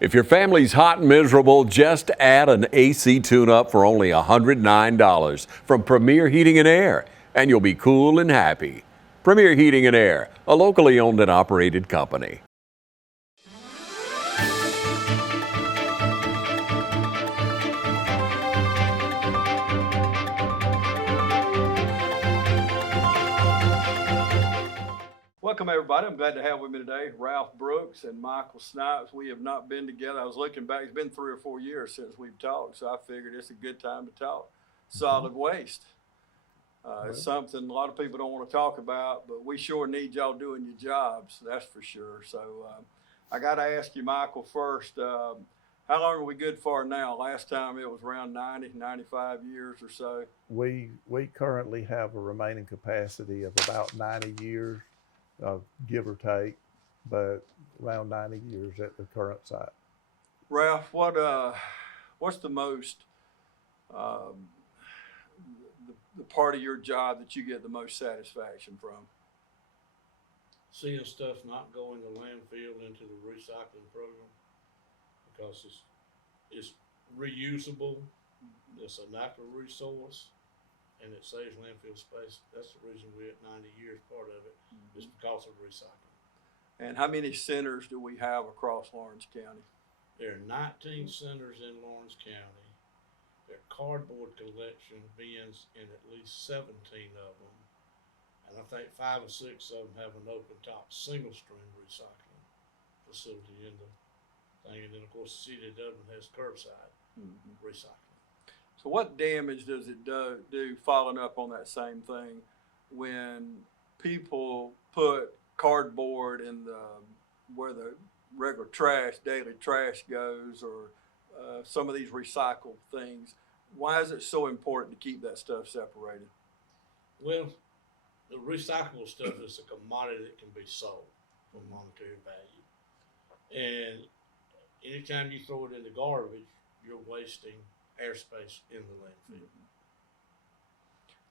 If your family's hot and miserable, just add an AC tune-up for only $109 from Premier Heating and Air, and you'll be cool and happy. Premier Heating and Air, a locally owned and operated company. Welcome, everybody. I'm glad to have with me today Ralph Brooks and Michael Snipes. We have not been together. I was looking back. It's been 3 or 4 years since we've talked, so I figured it's a good time to talk. Solid waste. It's something a lot of people don't want to talk about, but we sure need y'all doing your jobs, that's for sure. So I got to ask you, Michael, first, how long are we good for now? Last time it was around 90, 95 years or so. We currently have a remaining capacity of about 90 years, give or take, but around 90 years at the current site. Ralph, what's the most the part of your job that you get the most satisfaction from? Seeing stuff not go in the landfill into the recycling program, because it's reusable, it's a natural resource, and it saves landfill space. That's the reason we're at 90 years. Part of it is because of recycling. And how many centers do we have across Lawrence County? There are 19 centers in Lawrence County. Their cardboard collection bins in at least 17 of them. And I think 5 or 6 of them have an open top single stream recycling facility in the thing. And then of course the city of Dublin has curbside recycling. So what damage does it do, following up on that same thing, when people put cardboard in where the regular trash, daily trash goes, or some of these recycled things? Why is it so important to keep that stuff separated? Well, the recyclable stuff is a commodity that can be sold for monetary value. And anytime you throw it in the garbage, you're wasting airspace in the landfill.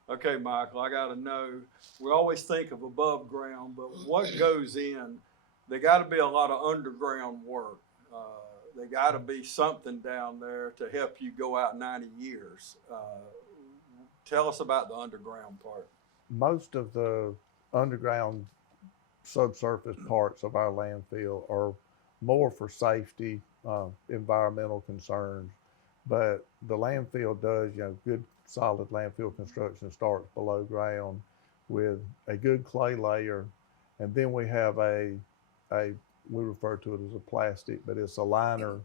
Okay, Michael, I got to know, we always think of above ground, but what goes in? There got to be a lot of underground work. There got to be something down there to help you go out 90 years. Tell us about the underground part. Most of the underground subsurface parts of our landfill are more for safety, environmental concerns, but the landfill does, good solid landfill construction starts below ground with a good clay layer, and then we have we refer to it as a plastic, but it's a liner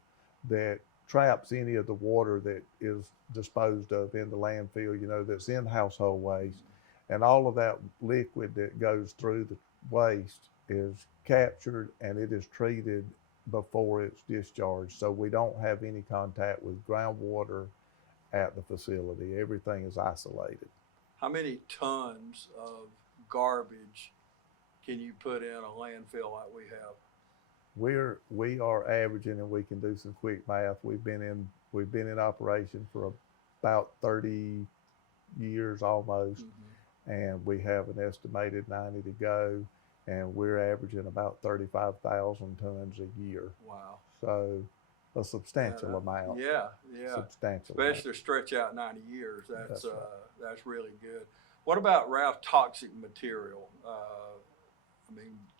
that traps any of the water that is disposed of in the landfill, that's in household waste. And all of that liquid that goes through the waste is captured and it is treated before it's discharged. So we don't have any contact with groundwater at the facility. Everything is isolated. How many tons of garbage can you put in a landfill like we have? We are averaging, and we can do some quick math. We've been in operation for about 30 years almost, and we have an estimated 90 to go, and we're averaging about 35,000 tons a year. Wow! So a substantial amount. Yeah. Substantial. Especially to stretch out 90 years. That's right. That's really good. What about, Ralph, toxic material?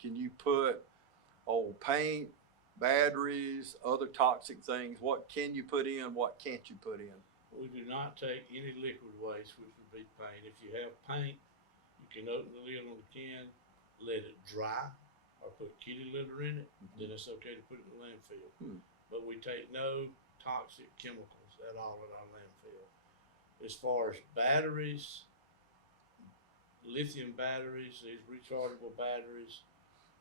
Can you put old paint, batteries, other toxic things? What can you put in? What can't you put in? We do not take any liquid waste, which would be paint. If you have paint, you can open the lid on the can, let it dry, or put kitty litter in it, then it's okay to put it in the landfill. But we take no toxic chemicals at all at our landfill. As far as batteries, lithium batteries, these rechargeable batteries,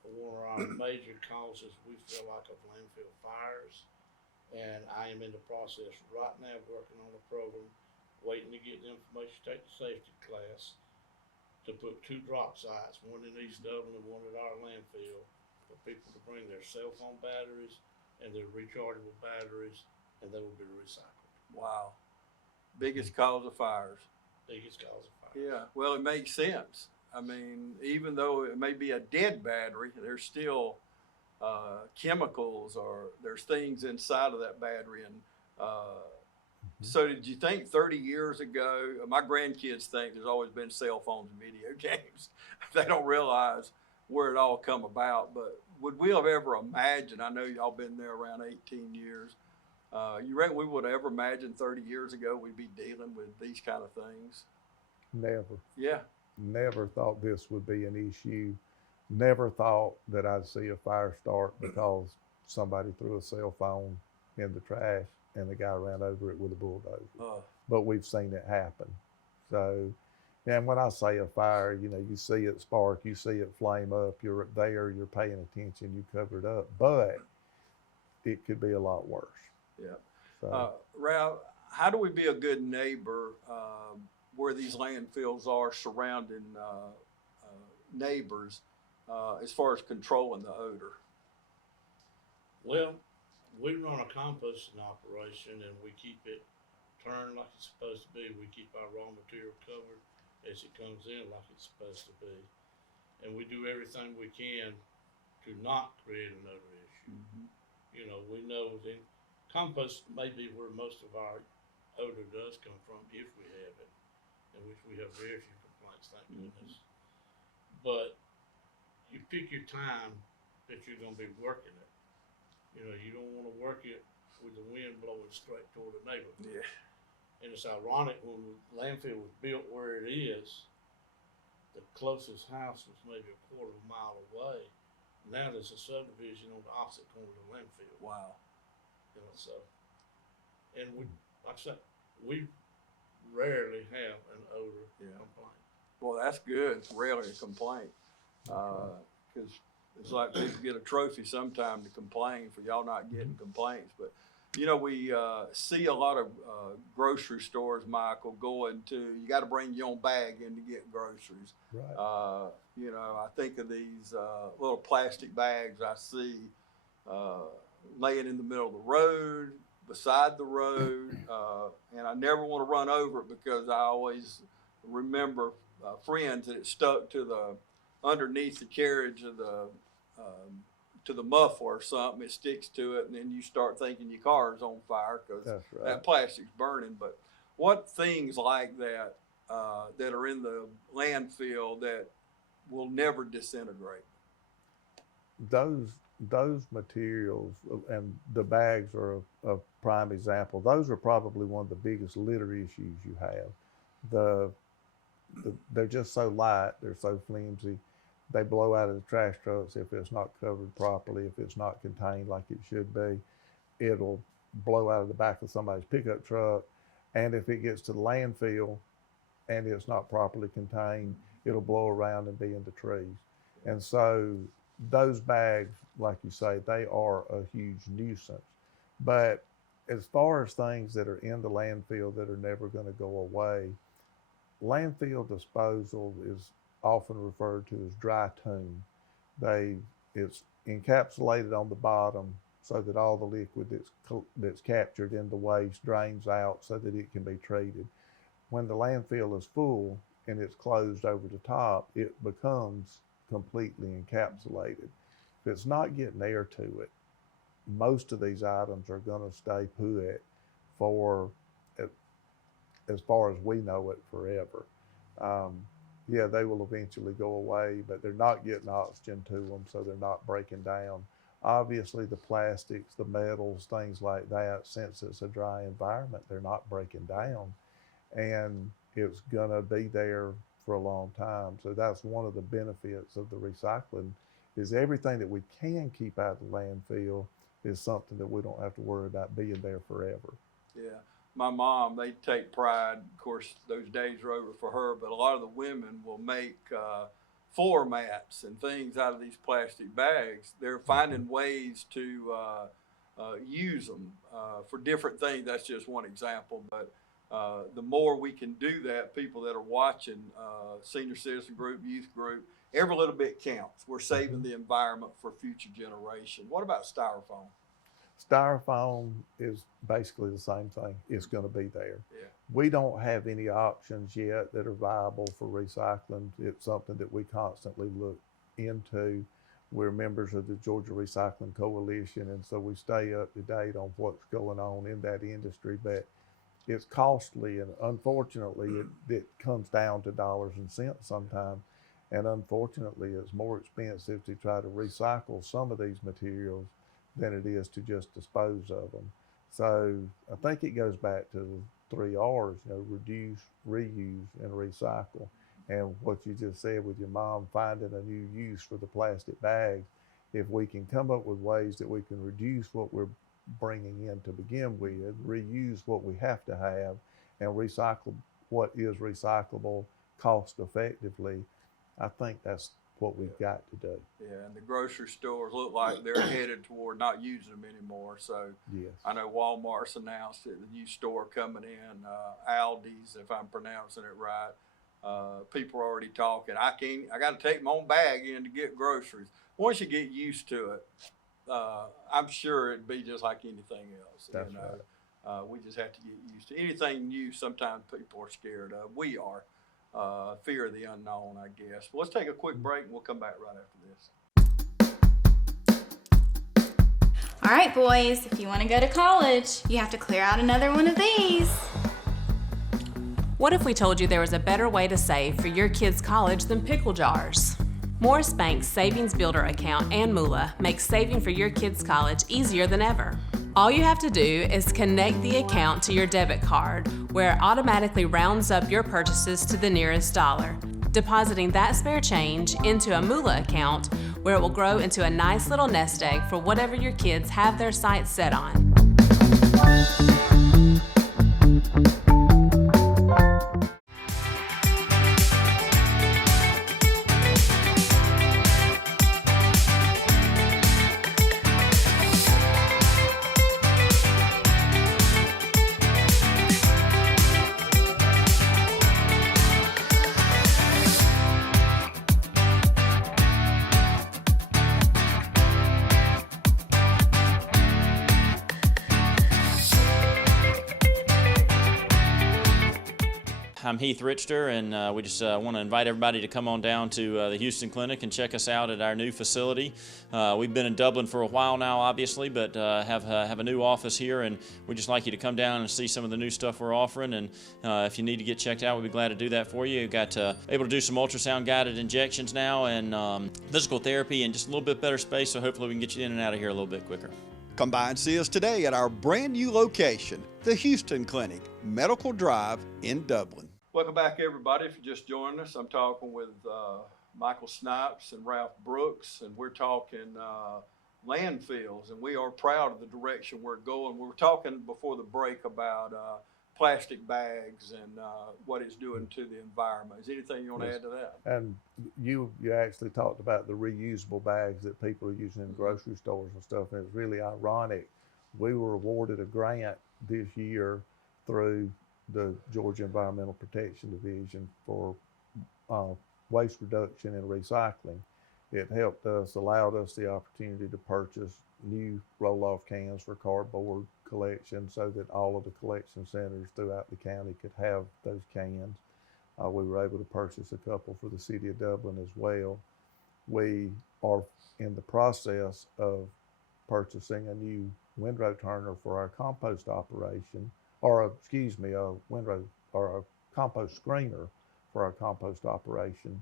one of our major causes, we feel like, of landfill fires. And I am in the process right now working on a program, waiting to get the information to take the safety class, to put 2 drop sites, one in East Dublin and one at our landfill, for people to bring their cell phone batteries and their rechargeable batteries, and they will be recycled. Wow. Biggest cause of fires. Biggest cause of fires. Yeah, well, it makes sense. Even though it may be a dead battery, there's still chemicals, or there's things inside of that battery. And so did you think 30 years ago, my grandkids think there's always been cell phones and video games. They don't realize where it all come about. But would we have ever imagined, I know y'all been there around 18 years, you reckon we would have ever imagined 30 years ago we'd be dealing with these kind of things? Never. Yeah. Never thought this would be an issue. Never thought that I'd see a fire start because somebody threw a cell phone in the trash and the guy ran over it with a bulldozer. But we've seen it happen. So, and when I say a fire, you know, you see it spark, you see it flame up, you're there, you're paying attention, you cover it up. But it could be a lot worse. Yeah. So, Ralph, how do we be a good neighbor where these landfills are surrounding neighbors as far as controlling the odor? Well, we run a composting operation and we keep it turned like it's supposed to be. We keep our raw material covered as it comes in like it's supposed to be. And we do everything we can to not create an odor issue. You know, we know that compost may be where most of our odor does come from if we have it, in which we have very few complaints, thank goodness. But you pick your time that you're going to be working it. You know, you don't want to work it with the wind blowing straight toward the neighborhood. Yeah. And it's ironic, when the landfill was built where it is, the closest house was maybe a quarter of a mile away. Now there's a subdivision on the opposite corner of the landfill. Wow. You know, so, and we, like I said, we rarely have an odor complaint. Well, that's good. It's rarely a complaint. Because it's like people get a trophy sometime to complain for y'all not getting complaints. But, you know, we see a lot of grocery stores, Michael, going to, you got to bring your own bag in to get groceries. right. You know, I think of these little plastic bags I see laying in the middle of the road, beside the road, and I never want to run over it because I always remember friends that it stuck to the underneath the carriage of the to the muffler or something. It sticks to it, and then you start thinking your car is on fire because that plastic's burning. But what things like that that are in the landfill that will never disintegrate? Those materials, and the bags are a prime example. Those are probably one of the biggest litter issues you have. They're just so light, they're so flimsy. They blow out of the trash trucks if it's not covered properly, if it's not contained like it should be. It'll blow out of the back of somebody's pickup truck, and if it gets to the landfill and it's not properly contained, it'll blow around and be in the trees. And so those bags, like you say, they are a huge nuisance. But as far as things that are in the landfill that are never going to go away, landfill disposal is often referred to as dry tune. It's encapsulated on the bottom so that all the liquid that's captured in the waste drains out so that it can be treated. When the landfill is full and it's closed over the top, it becomes completely encapsulated. If it's not getting air to it, most of these items are going to stay put for, as far as we know it, forever. Yeah, they will eventually go away, but they're not getting oxygen to them, so they're not breaking down. Obviously, the plastics, the metals, things like that, since it's a dry environment, they're not breaking down, and it's going to be there for a long time. So that's one of the benefits of the recycling, is everything that we can keep out of the landfill is something that we don't have to worry about being there forever. Yeah. My mom, they take pride. Of course, those days are over for her, but a lot of the women will make floor mats and things out of these plastic bags. They're finding ways to use them for different things. That's just one example. But the more we can do that, people that are watching, senior citizen group, youth group, every little bit counts. We're saving the environment for future generation. What about styrofoam? Styrofoam is basically the same thing. It's going to be there. Yeah. We don't have any options yet that are viable for recycling. It's something that we constantly look into, We're members of the Georgia Recycling Coalition, and so we stay up to date on what's going on in that industry. But it's costly, and unfortunately, it comes down to dollars and cents sometimes. And unfortunately, it's more expensive to try to recycle some of these materials than it is to just dispose of them. So I think it goes back to the 3 R's, reduce, reuse, and recycle. And what you just said with your mom finding a new use for the plastic bags, if we can come up with ways that we can reduce what we're bringing in to begin with, reuse what we have to have, and recycle what is recyclable cost effectively, I think that's what we've got to do. Yeah, and the grocery stores look like they're headed toward not using them anymore. So Yes. I know Walmart's announced it, the new store coming in, Aldi's, if I'm pronouncing it right. People are already talking. I got to take my own bag in to get groceries. Once you get used to it, I'm sure it'd be just like anything else. That's right. We just have to get used to anything new. Sometimes people are scared of. We are. Fear of the unknown, I guess. Well, let's take a quick break and we'll come back right after this. All right, boys, if you want to go to college, you have to clear out another one of these. What if we told you there was a better way to save for your kids' college than pickle jars? Morris Bank's Savings Builder account and moolah makes saving for your kids' college easier than ever. All you have to do is connect the account to your debit card, where it automatically rounds up your purchases to the nearest dollar, depositing that spare change into a moolah account where it will grow into a nice little nest egg for whatever your kids have their sights set on. I'm Heath Richter, and we just want to invite everybody to come on down to the Houston Clinic and check us out at our new facility. We've been in Dublin for a while now, obviously, but have a new office here, and we'd just like you to come down and see some of the new stuff we're offering. And if you need to get checked out, we'd be glad to do that for you. We've got able to do some ultrasound-guided injections now, and physical therapy, and just a little bit better space, so hopefully we can get you in and out of here a little bit quicker. Come by and see us today at our brand new location, the Houston Clinic, Medical Drive in Dublin. Welcome back, everybody. If you're just joining us, I'm talking with Michael Snipes and Ralph Brooks, and we're talking landfills, and we are proud of the direction we're going. We were talking before the break about plastic bags and what it's doing to the environment. Is there anything you want to add to that? And you actually talked about the reusable bags that people are using in grocery stores and stuff, and it's really ironic. We were awarded a grant this year through the Georgia Environmental Protection Division for waste reduction and recycling. It helped us, allowed us the opportunity to purchase new roll-off cans for cardboard collection so that all of the collection centers throughout the county could have those cans. We were able to purchase a couple for the city of Dublin as well. We are in the process of purchasing a new windrow turner for our compost operation, or a windrow or a compost screener for our compost operation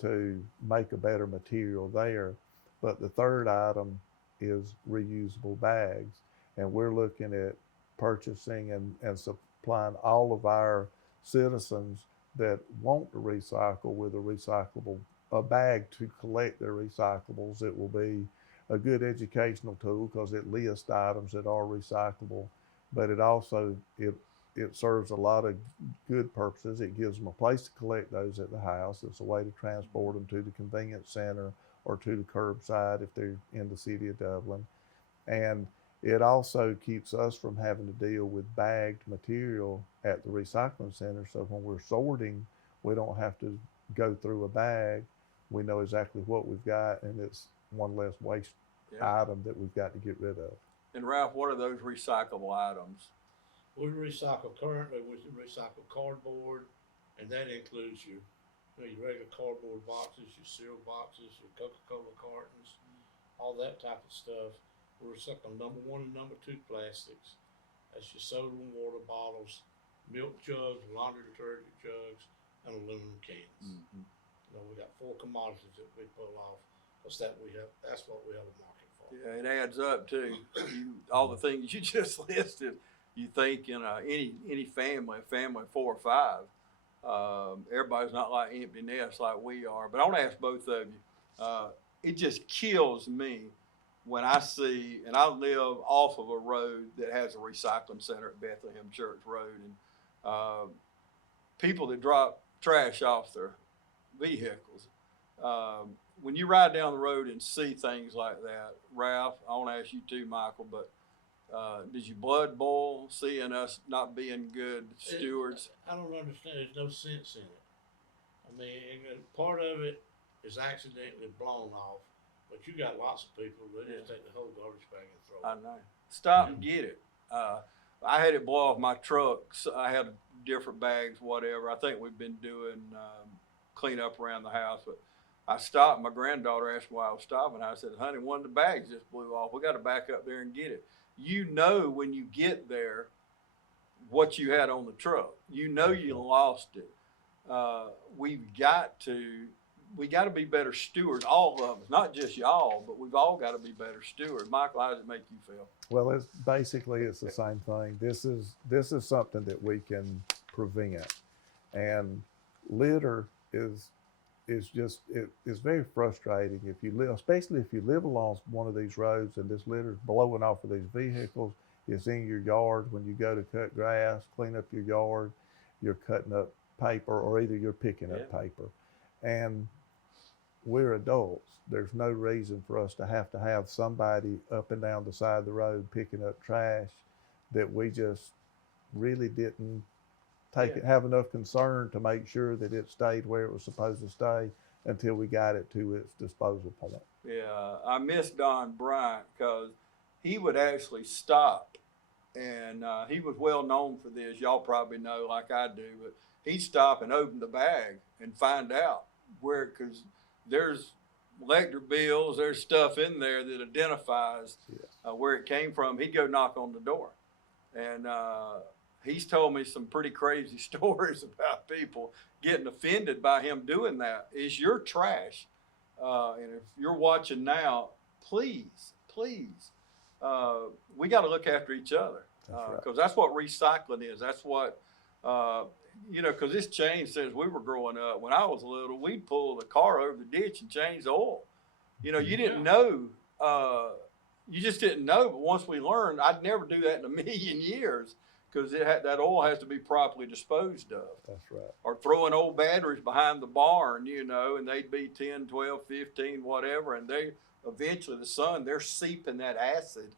to make a better material there. But the third item is reusable bags, and we're looking at purchasing and supplying all of our citizens that want to recycle with a bag to collect their recyclables. It will be a good educational tool because it lists items that are recyclable, but it also it serves a lot of good purposes. It gives them a place to collect those at the house. It's a way to transport them to the convenience center or to the curbside if they're in the city of Dublin. And it also keeps us from having to deal with bagged material at the recycling center. So when we're sorting, we don't have to go through a bag. We know exactly what we've got, and it's one less waste item that we've got to get rid of. And Ralph, what are those recyclable items? We recycle cardboard, and that includes your You know, your regular cardboard boxes, your cereal boxes, your Coca-Cola cartons, all that type of stuff. We're recycling number 1 and number 2 plastics. That's your soda and water bottles, milk jugs, laundry detergent jugs, and aluminum cans. Mm-hmm. You know, we got 4 commodities that we pull off. That's what we have a market for. Yeah, it adds up too. All the things you just listed, you think in any family, a family of 4 or 5, everybody's not like empty nest like we are. But I want to ask both of you. It just kills me when I see, and I live off of a road that has a recycling center at Bethlehem Church Road, and people that drop trash off their vehicles. When you ride down the road and see things like that, Ralph, I want to ask you too, Michael, but does your blood boil seeing us not being good stewards? I don't understand. There's no sense in it. I mean, part of it is accidentally blown off, but you got lots of people that just take the whole garbage bag and throw it. I know. Stop and get it. I had it blow off my truck. So I had different bags, whatever. I think we've been doing clean up around the house, but I stopped. My granddaughter asked me why I was stopping. I said, honey, one of the bags just blew off. We got to back up there and get it. You know when you get there what you had on the truck. You know you lost it. We've got to be better stewards, all of us, not just y'all, but we've all got to be better stewards. Michael, how does it make you feel? Well, it's the same thing. This is something that we can prevent, and litter is very frustrating if you live, especially if you live along one of these roads and this litter is blowing off of these vehicles. It's in your yard when you go to cut grass, clean up your yard. You're cutting up paper, or either you're picking up paper, and we're adults. There's no reason for us to have somebody up and down the side of the road picking up trash that we just really didn't have enough concern to make sure that it stayed where it was supposed to stay until we got it to its disposal point. Yeah, I miss Don Bryant because he would actually stop, and he was well known for this. Y'all probably know like I do, but he'd stop and open the bag and find out because there's electric bills, there's stuff in there that identifies where it came from. He'd go knock on the door, and he's told me some pretty crazy stories about people getting offended by him doing that. It's your trash. And if you're watching now, please, we got to look after each other. Because that's what recycling is. That's what, because this changed since we were growing up. When I was little, we'd pull the car over the ditch and change the oil. You didn't know. You just didn't know. But once we learned, I'd never do that in a million years. Because that oil has to be properly disposed of. That's right. Or throwing old batteries behind the barn, and they'd be 10, 12, 15, whatever, and they eventually, they're seeping that acid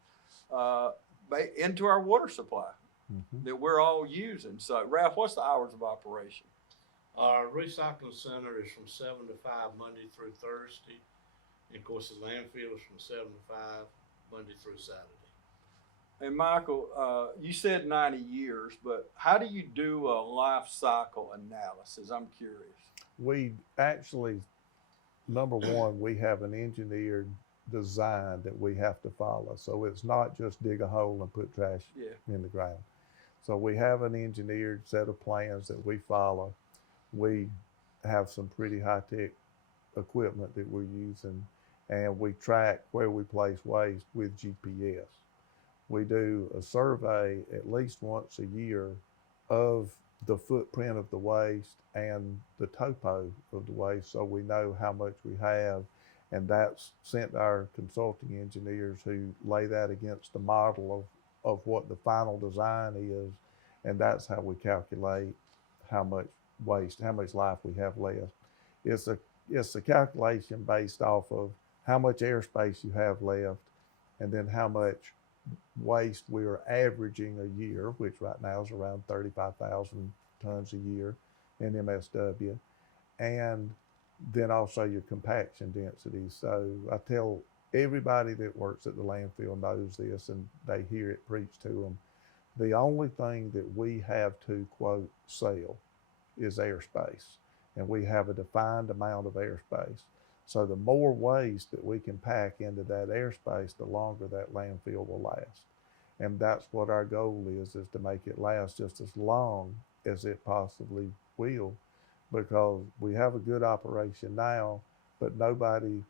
into our water supply that we're all using. So, Ralph, what's the hours of operation? Our recycling center is from 7 to 5 Monday through Thursday. And of course, the landfill is from 7 to 5 Monday through Saturday. And Michael, you said 90 years, but how do you do a life cycle analysis? I'm curious. We actually, number one, we have an engineered design that we have to follow. So it's not just dig a hole and put trash in the ground. So we have an engineered set of plans that we follow. We have some pretty high-tech equipment that we're using, and we track where we place waste with GPS. We do a survey at least once a year of the footprint of the waste and the topo of the waste, so we know how much we have, and that's sent to our consulting engineers who lay that against the model of what the final design is, and that's how we calculate how much waste, how much life we have left. It's a calculation based off of how much airspace you have left, and then how much waste we are averaging a year, which right now is around 35,000 tons a year in MSW, and then also your compaction density. So I tell everybody that works at the landfill knows this, and they hear it preached to them. The only thing that we have to, quote, sell is airspace. and we have a defined amount of airspace. So the more waste that we can pack into that airspace, the longer that landfill will last. And that's what our goal is to make it last just as long as it possibly will, because we have a good operation now, but nobody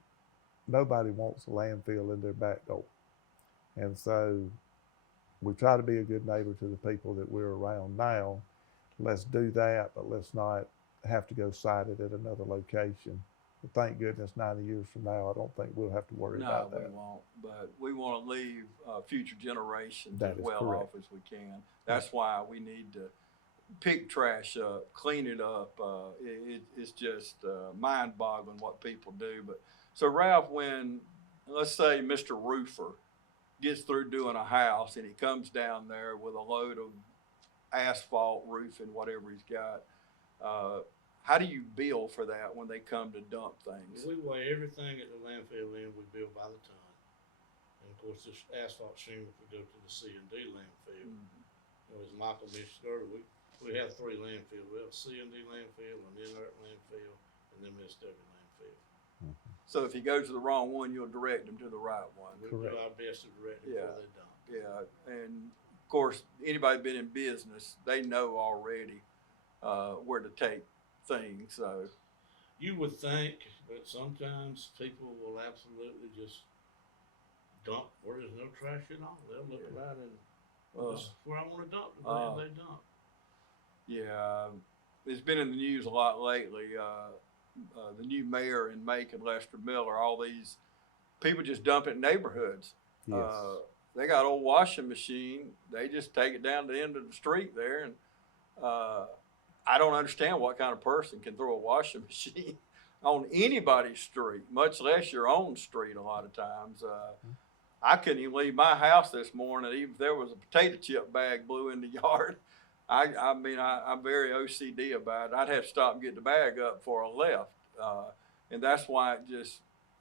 wants a landfill in their back door. And so we try to be a good neighbor to the people that we're around now. Let's do that, but let's not have to go site it at another location. But thank goodness 90 years from now, I don't think we'll have to worry about No, that. we won't, but we want to leave future generations That as is well correct. off as we can. That's why we need to pick trash up, clean it up. It's just mind-boggling what people do. But so Ralph, when let's say Mr. Roofer gets through doing a house and he comes down there with a load of asphalt roofing, whatever he's got, how do you bill for that when they come to dump things? We weigh everything at the landfill end, we bill by the ton. And of course, this asphalt shingles would go to the C&D landfill. You know, as Michael mentioned earlier, we have 3 landfills. We have a C&D landfill, an inert landfill, and an MSW landfill. So if he goes to the wrong one, you'll direct him to the right one. We Correct. do our best to direct them before they dump. Yeah, and of course, anybody been in business, they know already where to take things. So You would think, but sometimes people will absolutely just dump where there's no trash at all. They'll look right and this is where I want to dump. And they dump. yeah, it's been in the news a lot lately. The new mayor in Macon, Lester Miller, all these people just dump it in neighborhoods. Yes. They got old washing machine. They just take it down the end of the street there, and I don't understand what kind of person can throw a washing machine on anybody's street, much less your own street. A lot of times, I couldn't even leave my house this morning, even if there was a potato chip bag blew in the yard. I'm very OCD about it. I'd have to stop and get the bag up before I left, and that's why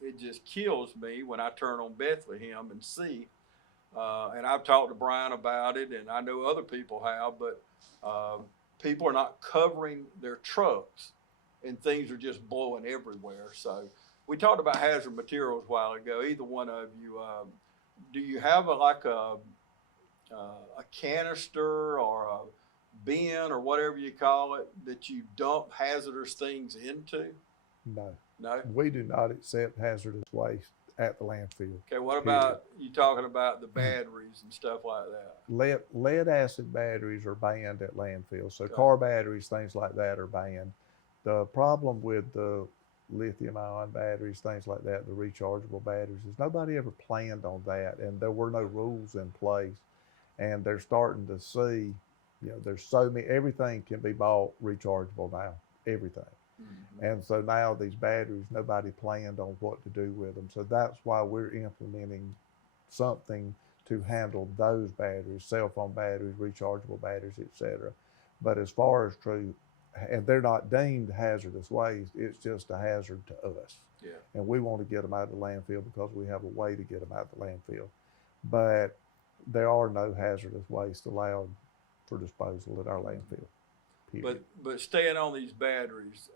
it just kills me when I turn on Bethlehem and see. And I've talked to Brian about it, and I know other people have, but people are not covering their trucks, and things are just blowing everywhere. So we talked about hazard materials a while ago. Either one of you, do you have a canister or a bin or whatever you call it that you dump hazardous things into? No, No? we do not accept hazardous waste at the landfill. Okay, what about you talking about the batteries and stuff like that? Lead acid batteries are banned at landfills. So Okay. car batteries, things like that are banned. The problem with the lithium ion batteries, things like that, the rechargeable batteries, is nobody ever planned on that, and there were no rules in place. And they're starting to see, there's so many, everything can be bought rechargeable now, everything. And so now these batteries, nobody planned on what to do with them. So that's why we're implementing something to handle those batteries, cell phone batteries, rechargeable batteries, etc. But as far as true, and they're not deemed hazardous waste, it's just a hazard to us. Yeah. And we want to get them out of the landfill because we have a way to get them out of the landfill. But there are no hazardous waste allowed for disposal at our landfill. But staying on these batteries,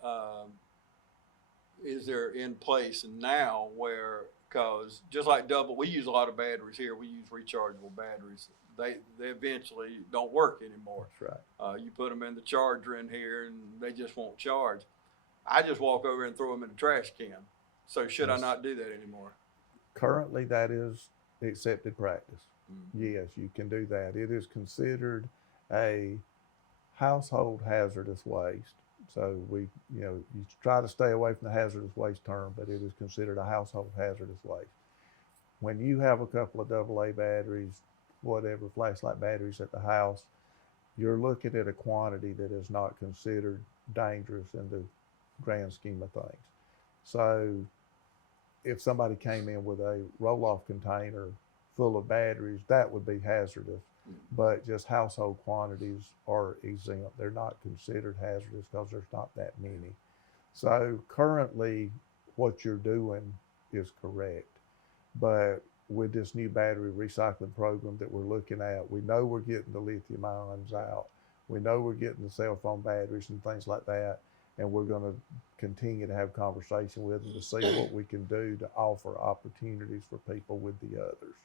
is there in place now where, because just like we use a lot of batteries here, we use rechargeable batteries. They eventually don't work anymore. That's right. You put them in the charger in here and they just won't charge. I just walk over and throw them in the trash can. So should I not do that anymore? Currently, that is accepted practice. Yes, you can do that. It is considered a household hazardous waste. So you try to stay away from the hazardous waste term, but it is considered a household hazardous waste. When you have a couple of AA batteries, whatever, flashlight batteries at the house, you're looking at a quantity that is not considered dangerous in the grand scheme of things. So if somebody came in with a roll-off container full of batteries, that would be hazardous. But just household quantities are exempt. They're not considered hazardous because there's not that many. So currently what you're doing is correct. But with this new battery recycling program that we're looking at, we know we're getting the lithium ions out. We know we're getting the cell phone batteries and things like that. and we're going to continue to have conversation with them to see what we can do to offer opportunities for people with the others.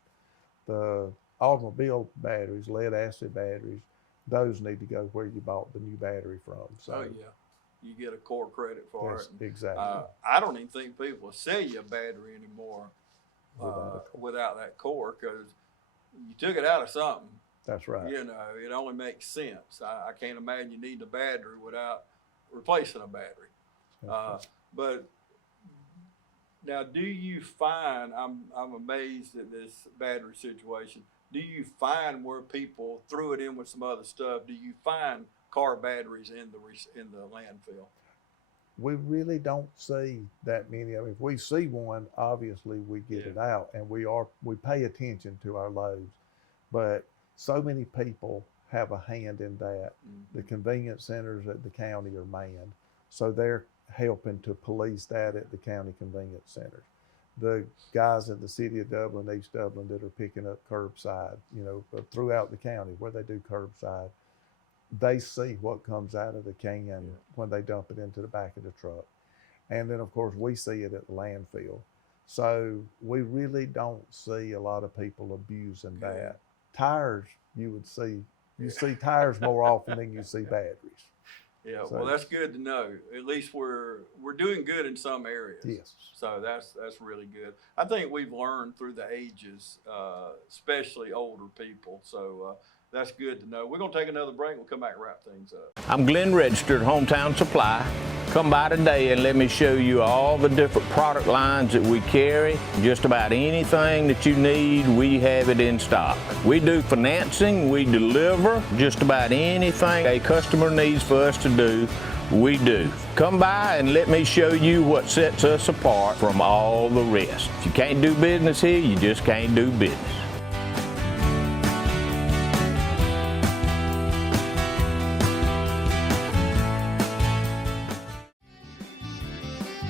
The automobile batteries, lead acid batteries, those need to go where you bought the new battery from. So Oh yeah, you get a core credit for yes, it. exactly. I don't even think people will sell you a battery anymore Without without that core, because you took it out of something. That's right. You know, it only makes sense. I can't imagine you need a battery without replacing a battery. But now, do you find, I'm amazed at this battery situation. Do you find where people threw it in with some other stuff? Do you find car batteries in the landfill? We really don't see that many. I mean, if we see one, obviously we get it out, and we pay attention to our loads. But so many people have a hand in that. Mm-hmm. The convenience centers at the county are manned, so they're helping to police that at the county convenience centers. The guys in the city of Dublin, East Dublin, that are picking up curbside, you know, throughout the county where they do curbside, they see what comes out of the can when they dump it into the back of the truck. And then, of course, we see it at the landfill. So we really don't see a lot of people abusing that. Tires, you see tires more often than you see batteries. Yeah, So- well, that's good to know. At least we're doing good in some areas. Yes. So that's really good. I think we've learned through the ages, especially older people. So that's good to know. We're going to take another break. We'll come back and wrap things up. I'm Glenn Registered, Hometown Supply. Come by today and let me show you all the different product lines that we carry. Just about anything that you need, we have it in stock. We do financing, we deliver just about anything a customer needs for us to do, we do. Come by and let me show you what sets us apart from all the rest. If you can't do business here, you just can't do business.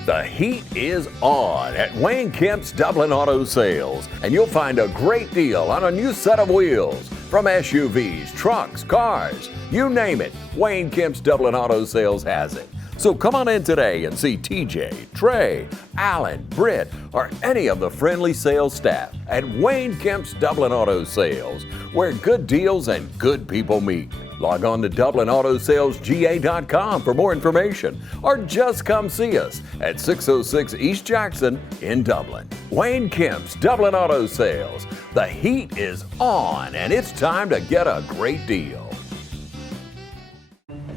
The heat is on at Wayne Kemp's Dublin Auto Sales, and you'll find a great deal on a new set of wheels. From SUVs, trucks, cars, you name it, Wayne Kemp's Dublin Auto Sales has it. So come on in today and see TJ, Trey, Alan, Britt, or any of the friendly sales staff at Wayne Kemp's Dublin Auto Sales, where good deals and good people meet. Log on to DublinAutoSalesGA.com for more information, or just come see us at 606 East Jackson in Dublin. Wayne Kemp's Dublin Auto Sales. The heat is on, and it's time to get a great deal.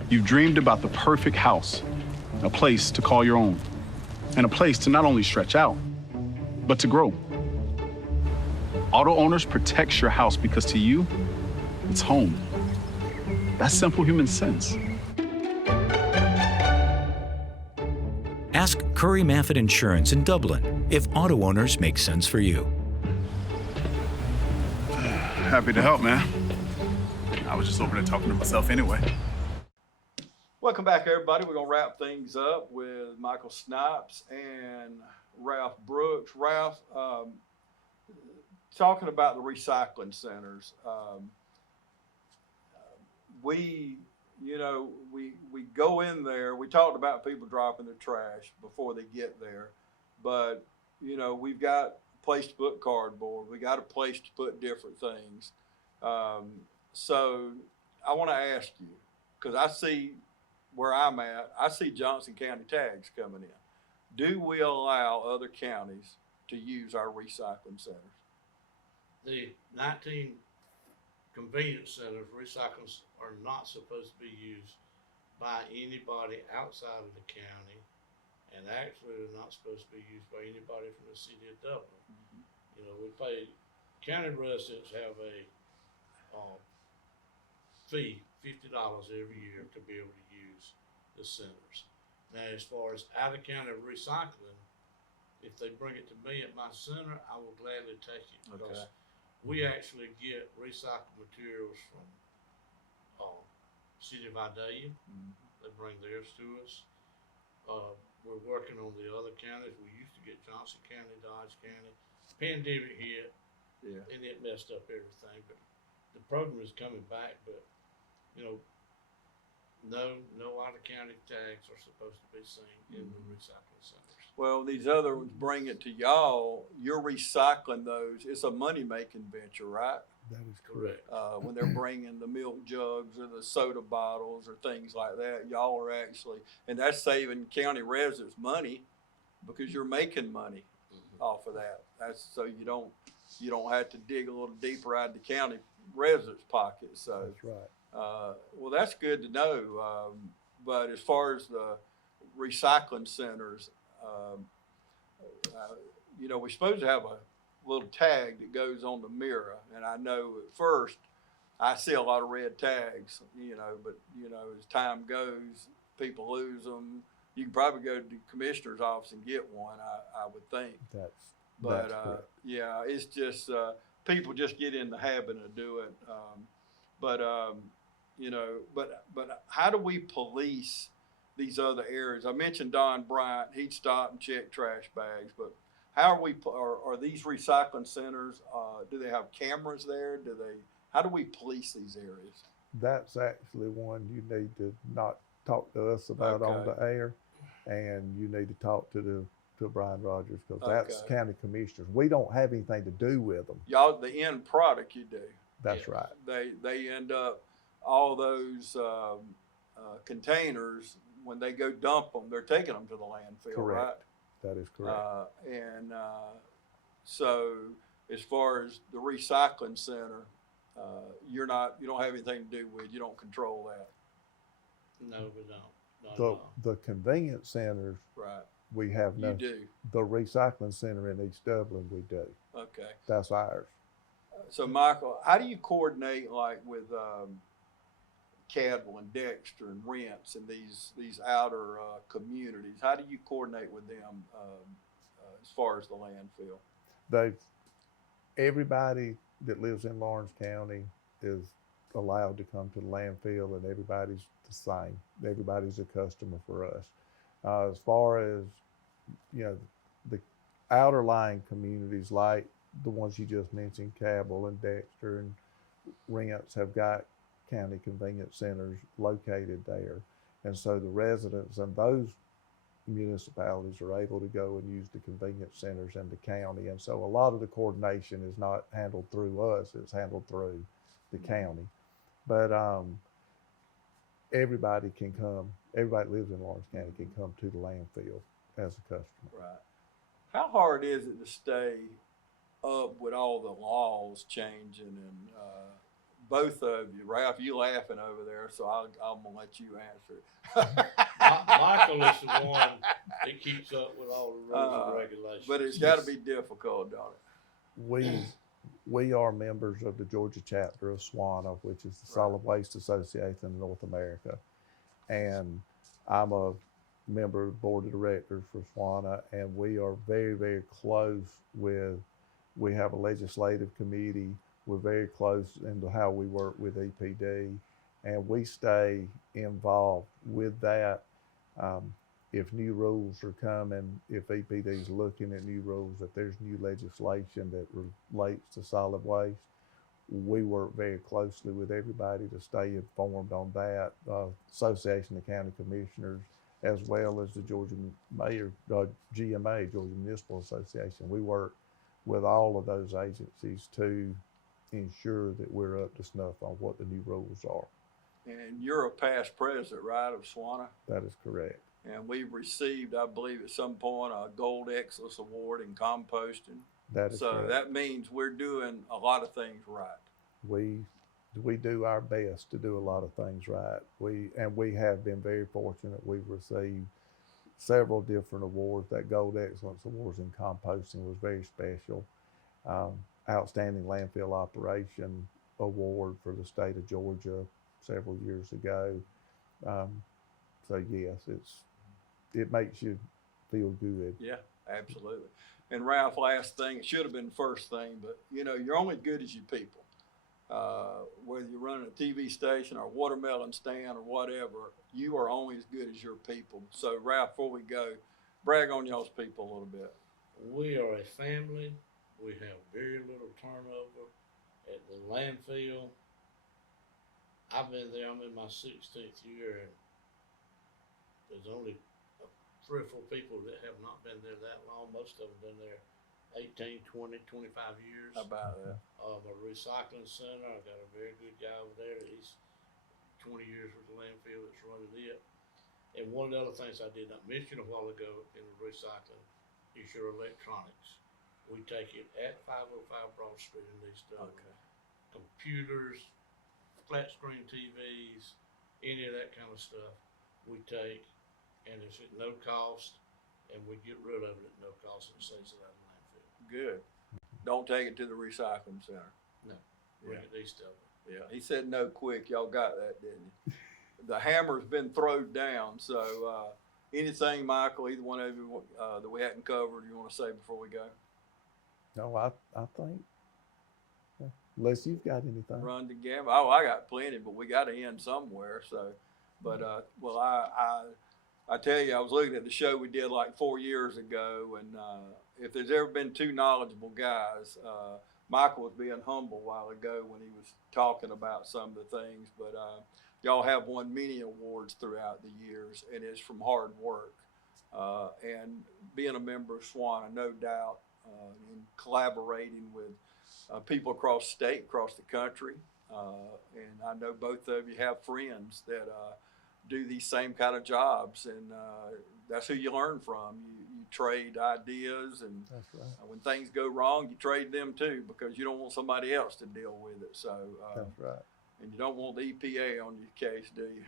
You've dreamed about the perfect house, a place to call your own, and a place to not only stretch out, but to grow. Auto Owners protects your house because to you, it's home. That's simple human sense. Ask Curry Maffett Insurance in Dublin if Auto Owners make sense for you. Happy to help, man. I was just over there talking to myself anyway. Welcome back, everybody. We're going to wrap things up with Michael Snipes and Ralph Brooks. Ralph, talking about the recycling centers, we go in there. We talked about people dropping their trash before they get there, but we've got a place to put cardboard. We got a place to put different things. So I want to ask you, because I see where I'm at, I see Johnson County tags coming in. Do we allow other counties to use our recycling centers? The 19 convenience centers, recycling are not supposed to be used by anybody outside of the county, and actually they're not supposed to be used by anybody from the city of Dublin. We pay, county residents have a fee, $50 every year to be able to use the centers. Now, as far as out of county recycling, if they bring it to me at my center, I will gladly take it, because we actually get recycled materials from City of Idalia. They bring theirs to us. We're working on the other counties. We used to get Johnson County, Dodge County. Pandemic hit, and it messed up everything. But the program is coming back. But No out of county tags are supposed to be seen in the recycling centers. Well, these other ones bring it to y'all. You're recycling those. It's a money-making venture, right? That is correct. When they're bringing the milk jugs or the soda bottles or things like that, y'all are actually, and that's saving county residents money because you're making money off of that. That's so you don't have to dig a little deeper out of the county residents' pockets. So That's right. well, that's good to know. But as far as the recycling centers, we're supposed to have a little tag that goes on the mirror. And I know at first I see a lot of red tags, but as time goes, people lose them. You can probably go to the commissioner's office and get one, I would think. That's correct. Yeah, it's just people just get in the habit of doing it. But how do we police these other areas? I mentioned Don Bryant, he'd stop and check trash bags, but how are these recycling centers, do they have cameras there? How do we police these areas? That's actually one you need to not talk to us about on the air, and you need to talk to Brian Rogers, because that's county commissioners. We don't have anything to do with them. Y'all, the end product you do. That's right. They end up, all those containers, when they go dump them, they're taking them to the landfill, Correct. right? That is correct. So as far as the recycling center, you don't have anything to do with, you don't control that. No, we don't. Not at all. The convenience centers, Right. we have no. You do. The recycling center in East Dublin, we do. Okay. That's ours. So Michael, how do you coordinate like with Cadwell and Dexter and Rents and these outer communities? How do you coordinate with them as far as the landfill? Everybody that lives in Lawrence County is allowed to come to the landfill, and everybody's the same. Everybody's a customer for us. As far as the outer lying communities, like the ones you just mentioned, Cabell and Dexter and Rents, have got county convenience centers located there, and so the residents in those municipalities are able to go and use the convenience centers in the county. And so a lot of the coordination is not handled through us, it's handled through the county. But everybody can come, everybody that lives in Lawrence County can come to the landfill as a customer. Right. How hard is it to stay up with all the laws changing? And both of you, Ralph, you laughing over there, so I'm gonna let you answer it. Michael is the one that keeps up with all the rules and regulations. But it's got to be difficult, don't it? We are members of the Georgia chapter of SWANA, which is the Solid Waste Association of North America. And I'm a member of the board of directors for SWANA, and we are very, very close we have a legislative committee. We're very close into how we work with EPD, and we stay involved with that. If new rules are coming, if EPD is looking at new rules, if there's new legislation that relates to solid waste, we work very closely with everybody to stay informed on that. Association of County Commissioners, as well as the Georgia Mayor, GMA, Georgia Municipal Association. We work with all of those agencies to ensure that we're up to snuff on what the new rules are. And you're a past president, right, of SWANA? That is correct. And we've received, I believe, at some point, a Gold Excellence Award in composting. That is correct. So that means we're doing a lot of things right. We do our best to do a lot of things right. We have been very fortunate. We've received several different awards. That Gold Excellence Awards in composting was very special. Outstanding Landfill Operation Award for the state of Georgia several years ago. So yes, it makes you feel good. Yeah, absolutely. And Ralph, last thing, it should have been first thing, but you're only good as your people. Whether you're running a TV station or a watermelon stand or whatever, you are only as good as your people. So Ralph, before we go, brag on y'all's people a little bit. We are a family. We have very little turnover at the landfill. I've been there, I'm in my 16th year, and there's only 3 or 4 people that have not been there that long. Most of them been there 18, 20, 25 years. How about that? A recycling center, I've got a very good guy over there. He's 20 years with the landfill that's running it. And one of the other things I did not mention a while ago in the recycling is your electronics. We take it at 505 Broad Street in these computers, flat screen TVs, any of that kind of stuff we take, and it's at no cost, and we get rid of it at no cost and saves it out of the landfill. Good. Don't take it to the recycling center. No, bring it east of it. Yeah, he said no quick. Y'all got that, didn't you? The hammer's been thrown down. So anything, Michael, either one of you that we hadn't covered, you want to say before we go? No, I think, unless you've got anything. Run the gamut. Oh, I got plenty, but we got to end somewhere. So, but well, I tell you, I was looking at the show we did like 4 years ago, and if there's ever been 2 knowledgeable guys, Michael was being humble a while ago when he was talking about some of the things, but y'all have won many awards throughout the years, and it's from hard work. And being a member of SWANA, no doubt, and collaborating with people across the state, across the country. And I know both of you have friends that do these same kind of jobs, and that's who you learn from. You trade ideas, and That's right. when things go wrong, you trade them too, because you don't want somebody else to deal with it. So, That's right. and you don't want the EPA on your case, do you?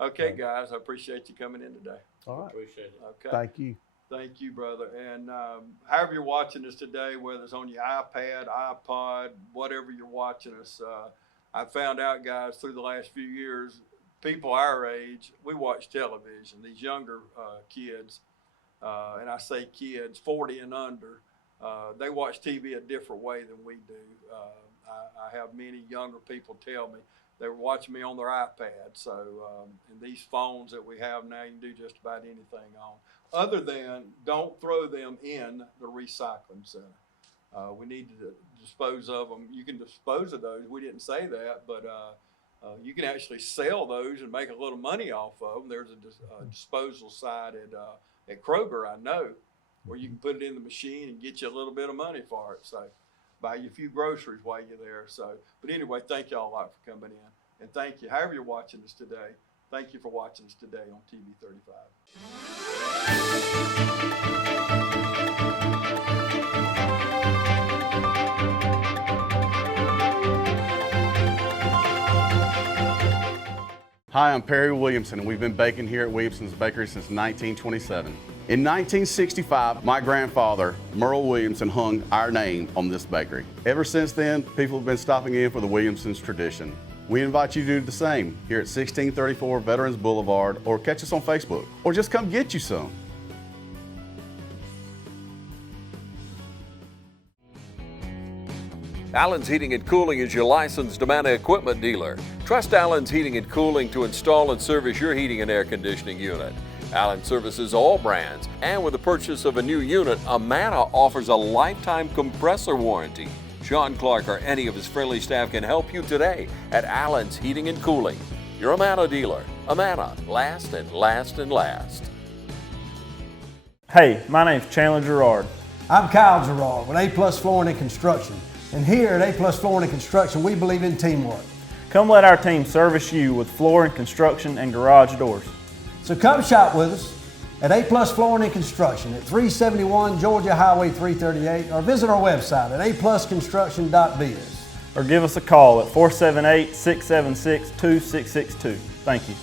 Okay, guys, I appreciate you coming in today. All right. Appreciate it. Okay. Thank you. Thank you, brother. And however you're watching us today, whether it's on your iPad, iPod, whatever you're watching us, I found out, guys, through the last few years, people our age, we watch television. These younger kids, and I say kids, 40 and under, they watch TV a different way than we do. I have many younger people tell me they were watching me on their iPad. So, and these phones that we have now, you can do just about anything on. Other than don't throw them in the recycling center. We need to dispose of them. You can dispose of those. We didn't say that, but you can actually sell those and make a little money off of them. There's a disposal side at Kroger, I know, where you can put it in the machine and get you a little bit of money for it. So buy you a few groceries while you're there. So, but anyway, thank y'all a lot for coming in. And thank you, however you're watching us today, thank you for watching us today on TV 35. Hi, I'm Perry Williamson, and we've been baking here at Williamson's Bakery since 1927. In 1965, my grandfather, Merle Williamson, hung our name on this bakery. Ever since then, people have been stopping in for the Williamson's tradition. We invite you to do the same here at 1634 Veterans Boulevard, or catch us on Facebook, or just come get you some. Allen's Heating and Cooling is your licensed Amana equipment dealer. Trust Allen's Heating and Cooling to install and service your heating and air conditioning unit. Allen services all brands, and with the purchase of a new unit, Amana offers a lifetime compressor warranty. Sean Clark or any of his friendly staff can help you today at Allen's Heating and Cooling. Your Amana dealer. Amana, last and last and last. Hey, my name's Chandler Gerard. I'm Kyle Gerard with A+ Flooring and Construction. And here at A+ Flooring and Construction, we believe in teamwork. Come let our team service you with flooring, construction, and garage doors. So come shop with us at A+ Flooring and Construction at 371 Georgia Highway 338, or visit our website at aplusconstruction.biz. Or give us a call at 478-676-2662. Thank you.